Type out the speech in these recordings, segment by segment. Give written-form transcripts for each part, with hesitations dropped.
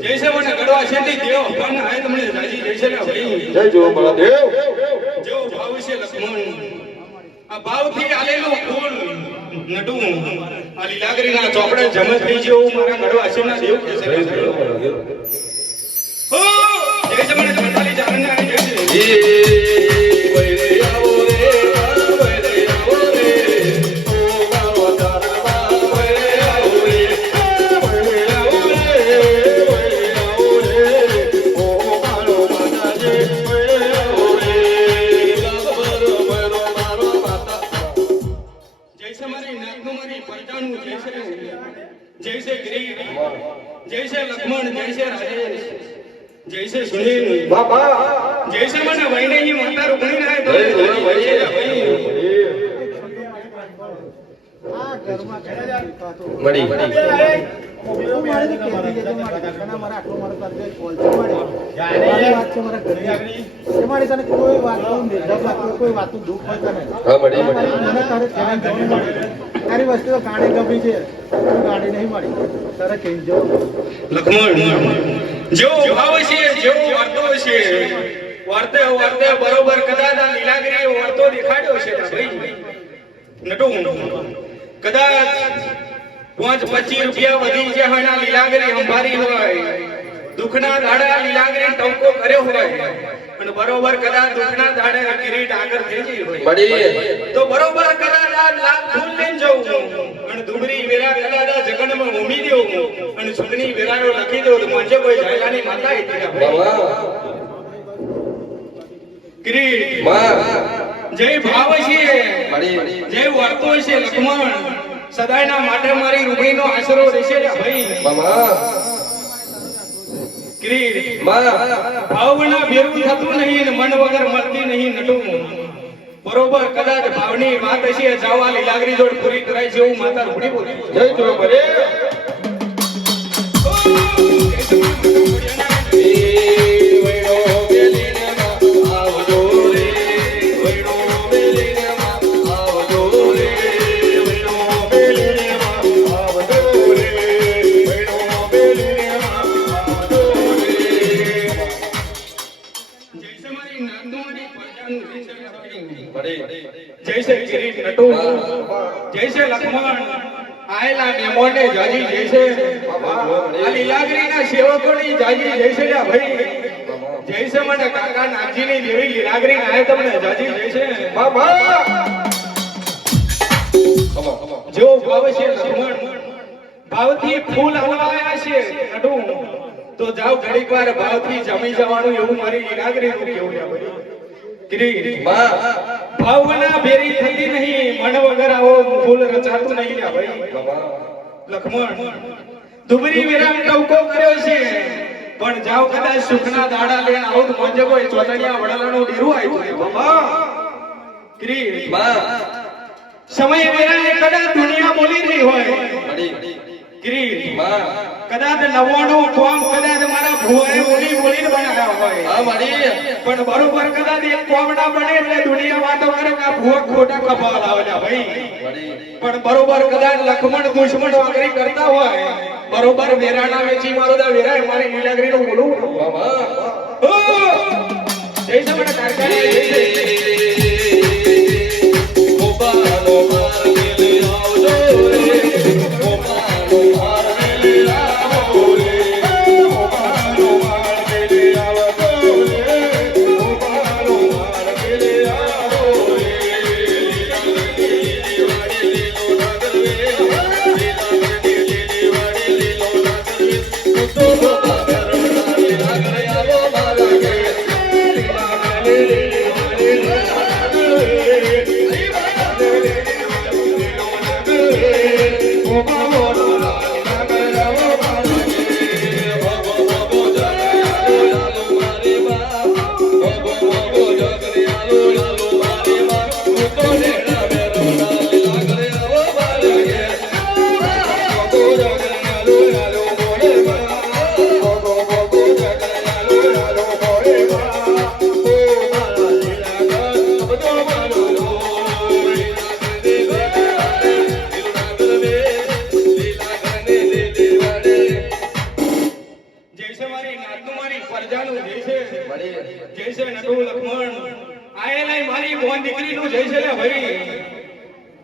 જૈસે મને ગડવા છેટી દેવ પણ આય તમને રાજી જૈસે ને ભાઈ જય જો મહાદેવ જેવો ભાવ છે લક્ષ્મણ આ ભાવથી આલેલું ફૂલ નટું આ લીલાગરીના ચોપડે જમત થઈ જેવું મારા ગડવા છે ના દેવ કે છે હો જૈસે મને તમારી જાણને આવી જશે जैसे गिरीश जैसे लक्ष्मण जैसे राजेश जैसे सुनील बाबा जैसे मन वैने ही माता रुक्मिणी है तो કોઈ વાતનું દુઃખ હોય તને તારી વસ્તુ ગાડી ગમી છે ગાડી નહીં મળી તારે કઈ જો લખમણ જેવો ભાવ છે જેવો વર્તો છે વર્તે વર્તે બરોબર કદાચ આ લીલાગીરી વર્તો દેખાડ્યો છે ભાઈ નટુ કદાચ 5-25 રૂપિયા વધી છે હોય ના લીલાગીરી અંબારી હોય દુખના દાડા લીલાગીરી ટંકો કર્યો હોય અને બરોબર કદાચ દુખના દાડે કિરીટ આગળ થઈ ગઈ હોય તો બરોબર કદાચ આ લાખ ફૂલ લઈને જવું અને દુબરી વેરા કદાચ આ જગનમાં ઉમી દેવું અને સુગની વેરાનો લખી દેવું તો મંજે કોઈ જાયલાની માતા હતી કિરીટ જય ભાવ છે જય વર્તો છે લક્ષ્મણ સદાયના માટે મારી રૂબીનો આશરો રહેશે ભાઈ કિરીટ ભાવના ભેરું થતું નહીં મન વગર મળતી નહીં નટું બરોબર કદાચ ભાવની વાત હશે જાવા લીલાગરી જોડ પૂરી કરાય છે એવું માતા રૂડી બોલી જય જો ભલે જૈસે કિરીટ નટુ જૈસે લક્ષ્મણ આયલા મેમોને જાજી જૈસે આ લીલાગરીના સેવકોની જાજી જૈસે ભાઈ જૈસે મને કાકા નાગજીની દેવી લીલાગરી આય તમને જાજી જૈસે બાબા જો ભાવ છે લક્ષ્મણ ભાવથી ફૂલ હલવાયા છે નટુ તો જાવ ઘડીક વાર ભાવથી જમી જવાનું એવું મારી લીલાગરીનું કેવું છે ભાઈ કિરીટ ભાવના ભેરી થતી નહીં મન વગર આવો ફૂલ રચાતું નહીં લ્યા ભાઈ લક્ષ્મણ દુબરી વિરામ ટવકો કર્યો છે પણ જાવ કદાચ સુખના દાડા લઈને આવો તો મંજે કોઈ ચોટણિયા વડાલાનું ડીરું આવ્યું બાબા કિરીટ સમય વિરાને કદાચ દુનિયા બોલી રહી હોય કિરીટ કદાચ 99 કોમ કદાચ મારા ભુવાએ બોલીને બનાવ્યા હોય પણ બરોબર કદાચ એક કોમ ના બને એટલે દુનિયા વાતો કરે કે આ ભુવા ખોટા કપાળ આવેલા ભાઈ પણ બરોબર કદાચ લક્ષ્મણ દુશ્મન વાગરી કરતા હોય બરોબર વેરાના વેચી મારો દા વેરાય મારી લીલાગરીનું બોલું બાબા ઓ જય સમણ કારખાને ઓબાનો માર મેલે આવજો રે ઓબાનો માર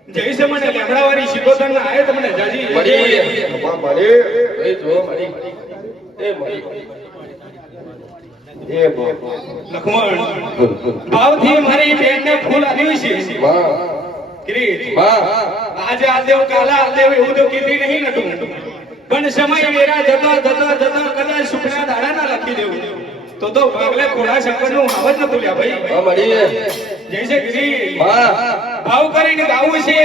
જૈસે મને લેમડાવાળી શિકોતર ના આયે તમને જાજી મળી મળી એ જો મળી એ મળી એ લખમણ ભાવથી મારી બેનને ફૂલ આપ્યું છે વાહ કિરીટ વાહ આજે આદેવ કાલા આદેવ એવું તો કીધી નહીં નટુ પણ સમય વેરા જતો કદાચ સુખના દાડા ના લખી દેવું તો પગલે ખોડા શંકર નું આવત ન તુલ્યા ભાઈ હા મળી જૈસે કિરીટ વાહ ભાવ કરીને ગાવું છે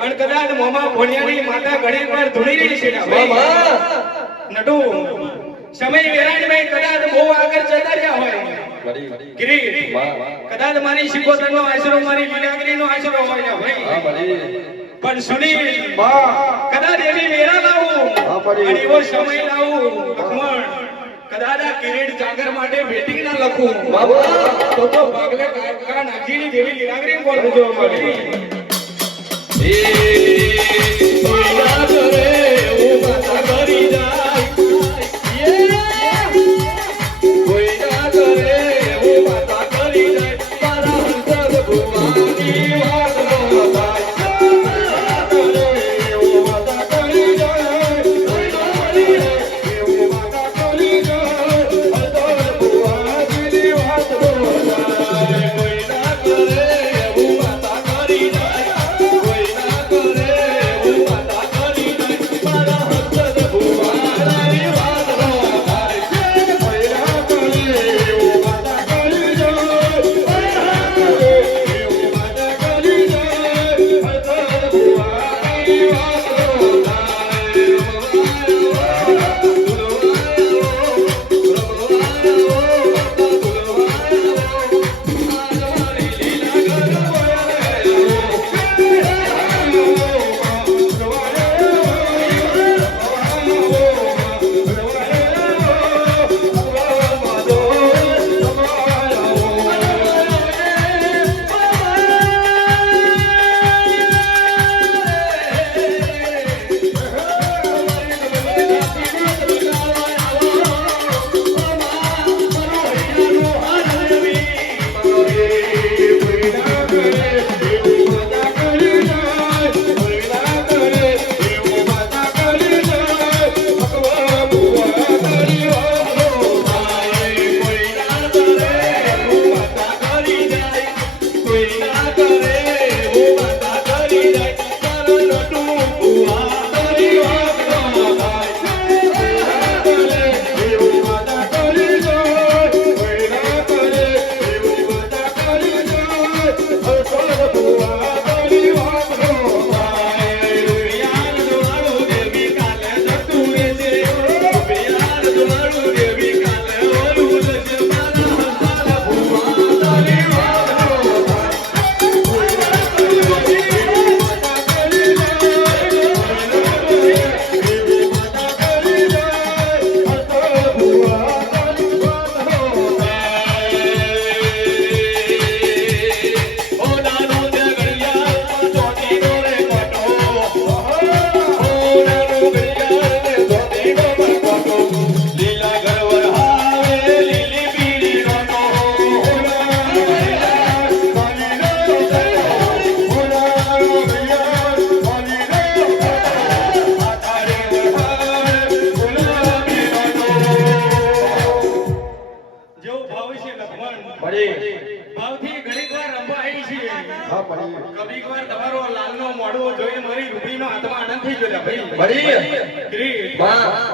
અને કદાચ મોમા ભોણિયાની માતા ઘણી વાર ધૂણી રહી છે નટુ સમય વેરાણ માં કદાચ બહુ આગળ જતા રહ્યા હોય કિરીટ કદાચ મારી શિકોતરનો આશરો મારી લીલાગીરીનો આશરો હોય ને ભાઈ પણ સુનિલ કદાચ એવી વેરા લાવું અને એવો સમય લાવું લક્ષ્મણ કદાચ આ કિરીટ જાગર માટે વેટિંગ ના લખું તો ભાગલે કાકા નાખીની દેવી લીલાગીરી કોણ જો મળી એ કોઈના કરે ઓ માતા કરી જાય કોઈના કરે ઓ માતા કરી જાય મારા હંસર ભુવાની વાત નો થાય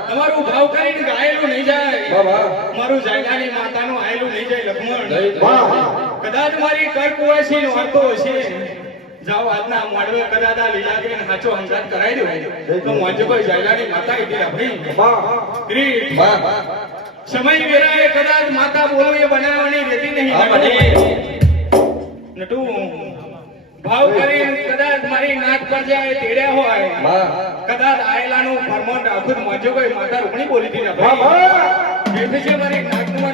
તમારું ભાવ કરીને ગાયેલું નહીં જાય મારું જાયલાની માતાનું આયેલું નહીં જાય લક્ષ્મણ કદાચ મારી કરકુવાસી નો વાર્તો હશે જાઓ આજના મોડવે કદાચ આ લીલાગીરીને સાચો હંગાત કરાવી દો તો મોજે કોઈ જાયલાની માતા કીધી ભાઈ સમય વેરાએ કદાચ માતા બોલો એ બનાવવાની રહેતી નહીં નટુ ભાવ કરી કદાચ મારી નાક પર જાય તેડ્યા હોય કદાચ આયેલાનું ફરમાન આખું મોજો કોઈ માતા રૂપણી બોલી દીધા ભાઈ એટલે છે મારી નાક નું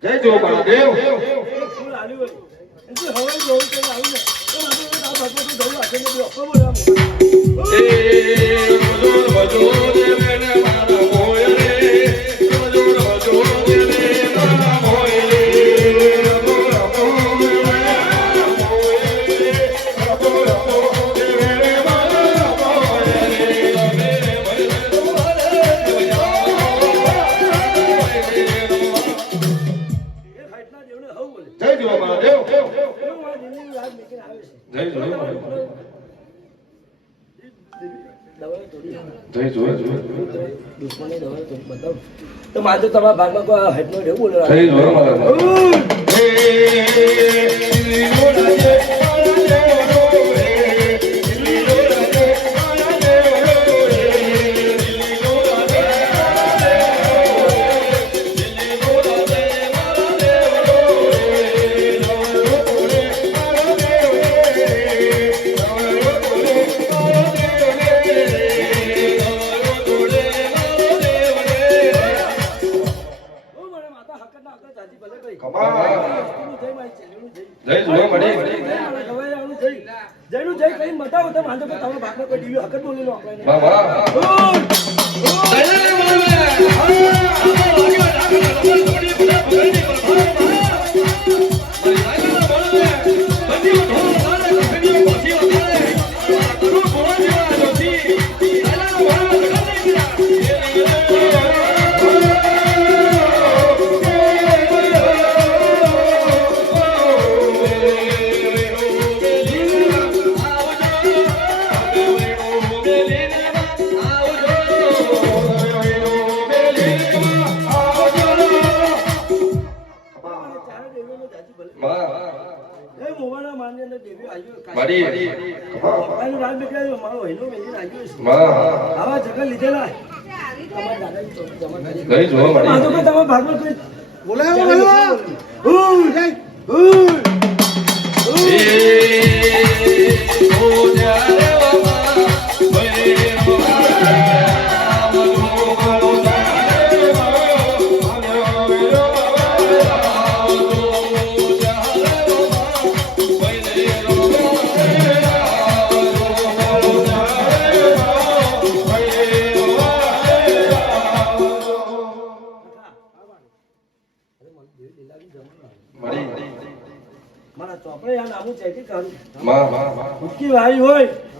જય જો મહાદેવ જય જો મહાદેવ જય જો દુશ્મની દવા થોડી બતાવો તો મારે તો તમારા ભાગમાં કોઈ હેઠનો રહેવું બોલો જય જો બતાવો તો વાંધો તમારા ભાગમાં કોઈ દીવી હકત બોલેલો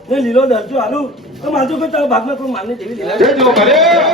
આપણે લીલો દરજો હાલું તો માજો કે તારા ભાગમાં કોઈ માનની દેવી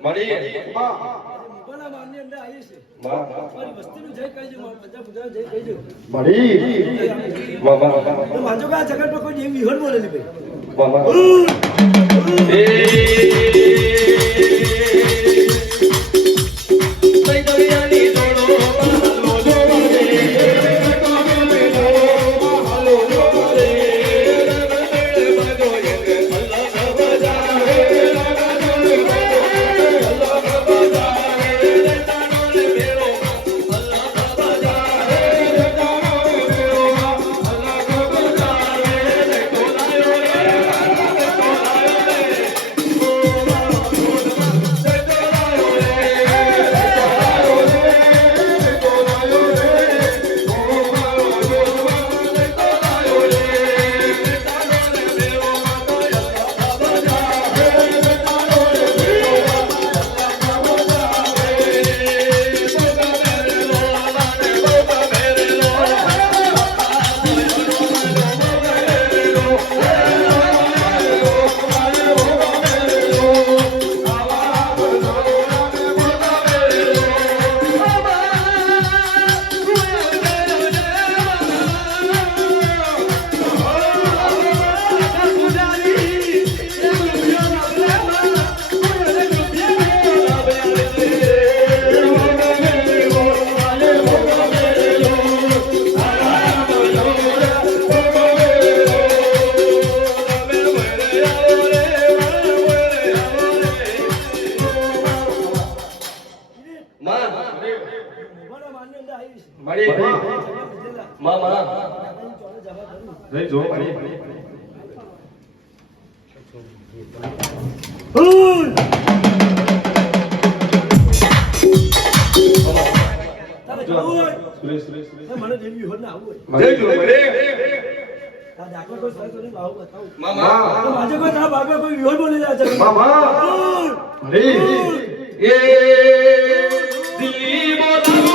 મારી મોબાઈલના મારની અંદર આવી છે મારી વસ્તીનું જય કહી દઉં મારા બધા ગુજરાત જય કહી દઉં મારી તો માજો કે આ જગતમાં કોઈ એમ વિહળ બોલેલી ભાઈ મને એમ વિહળ ના આવું દાખલો કોઈ સરસ નહીં ભાવ બતાવું માજો કોઈ તારા બાપે કોઈ વિહળ બોલી રહ્યા છે દિલ્હી બોલાવું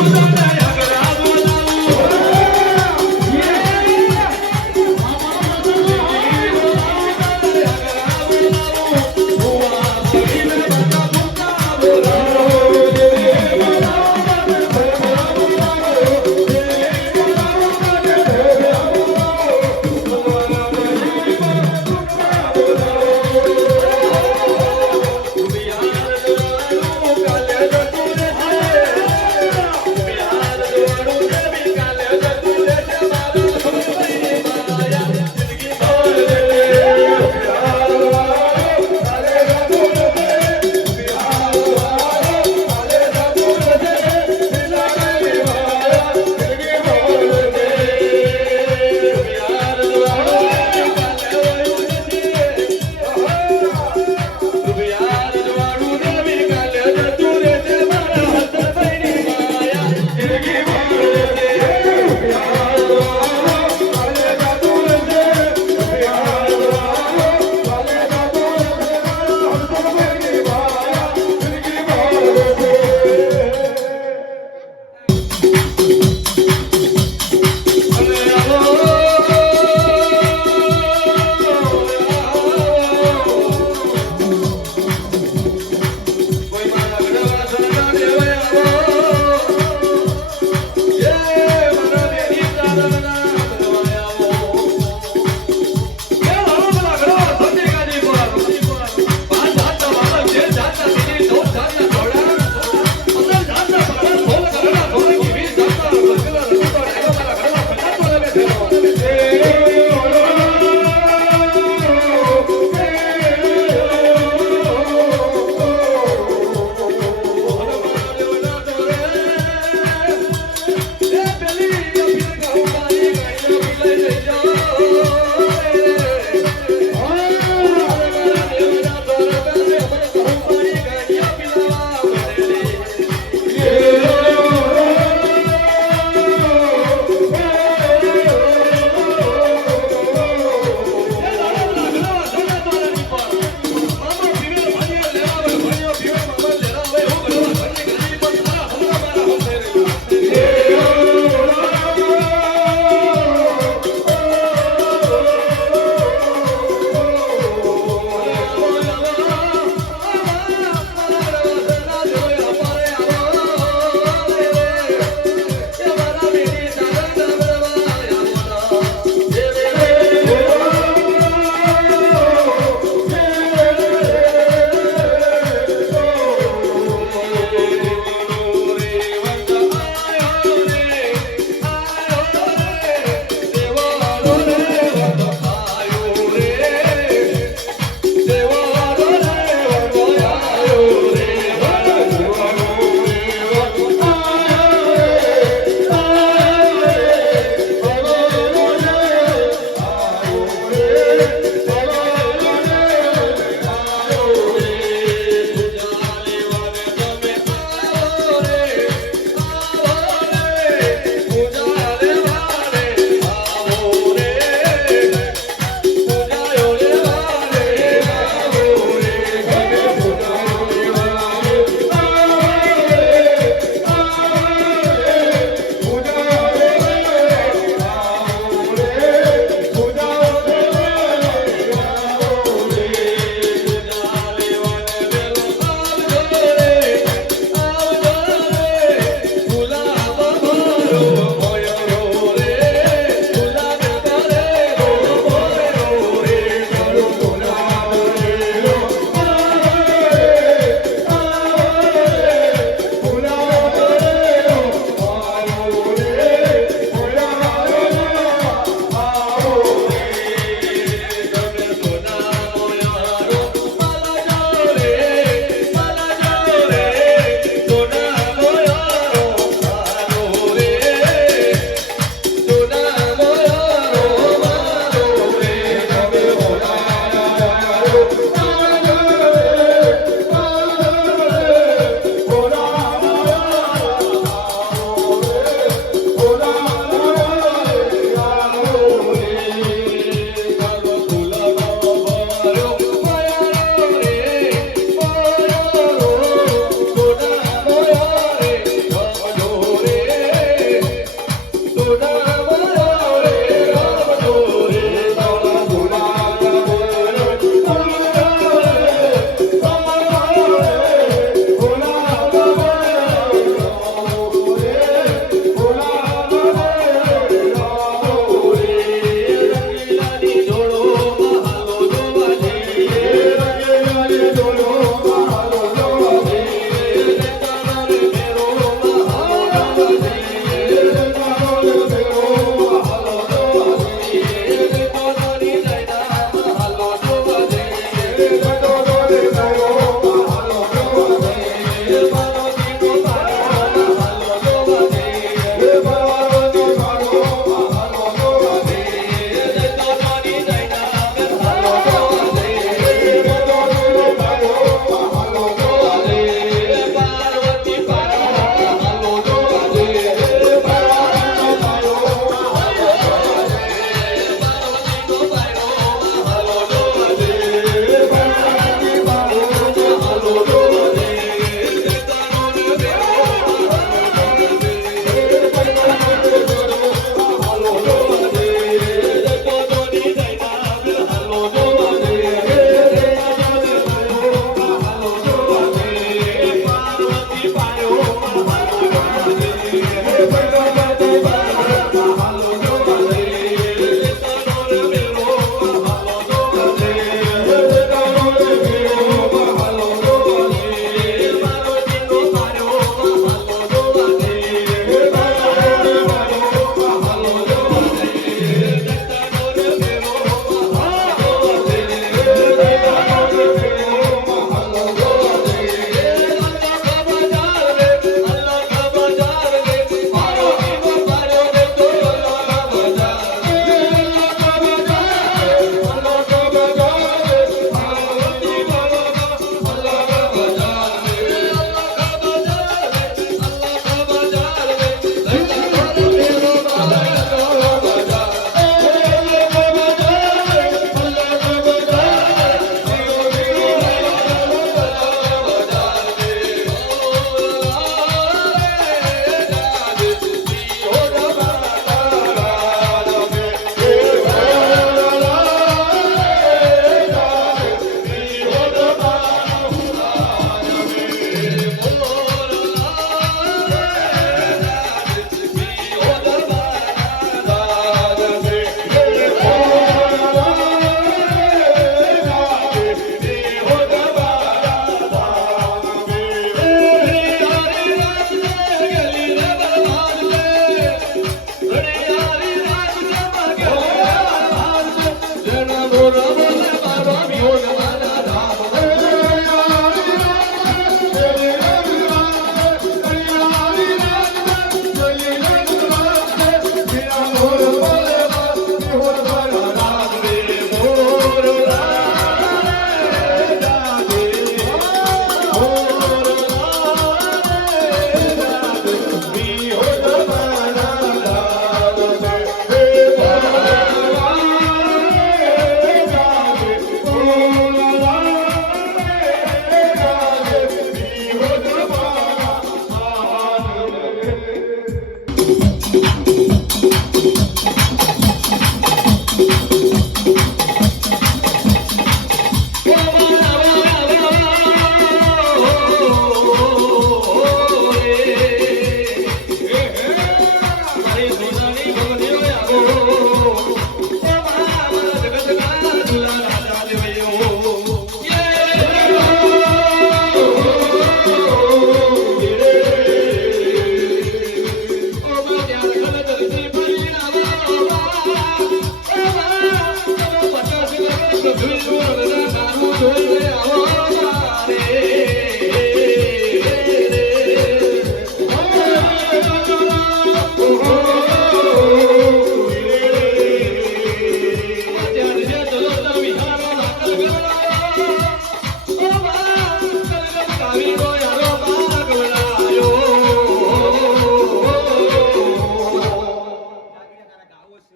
કાલે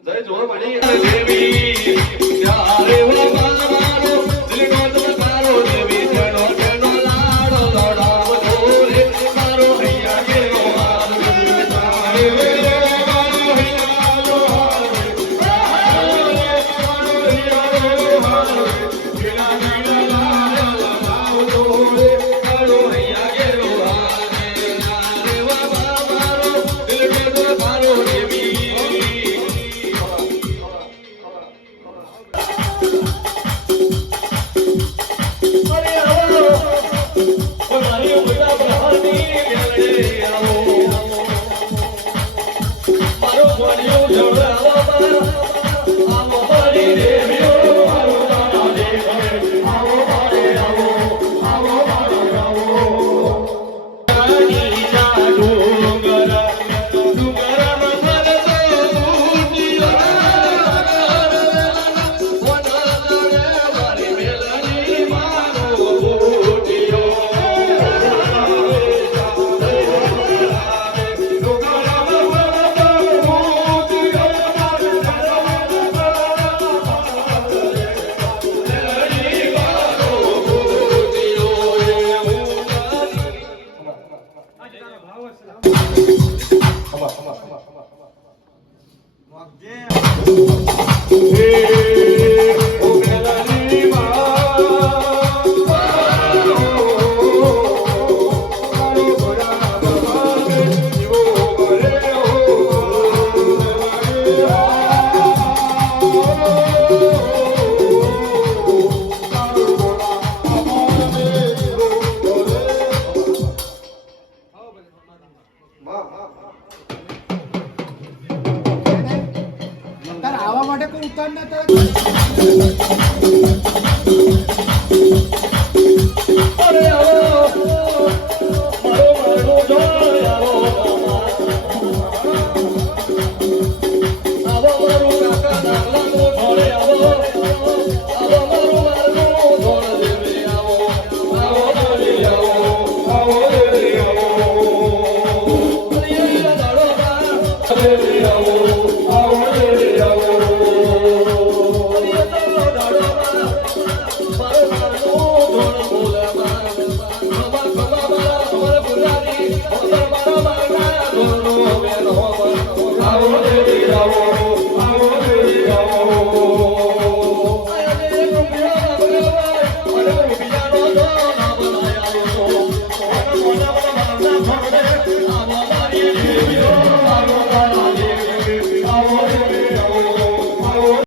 જય જોરવાણી દેવી ત્યારે હો મારો દિલનો તમારો દેવી જણો જણો લાડો લડાવતો રે મારો હૈયા કેરો હાર તારે રે મારો હૈયા લો હાર ગીલા ગીલા લાડો લડાવતો રે મારો હૈયા કેરો હાર રે વા મારો દિલનો તમારો દેવી આવવા માટે કોઈ ઉતાર ના થાય આવો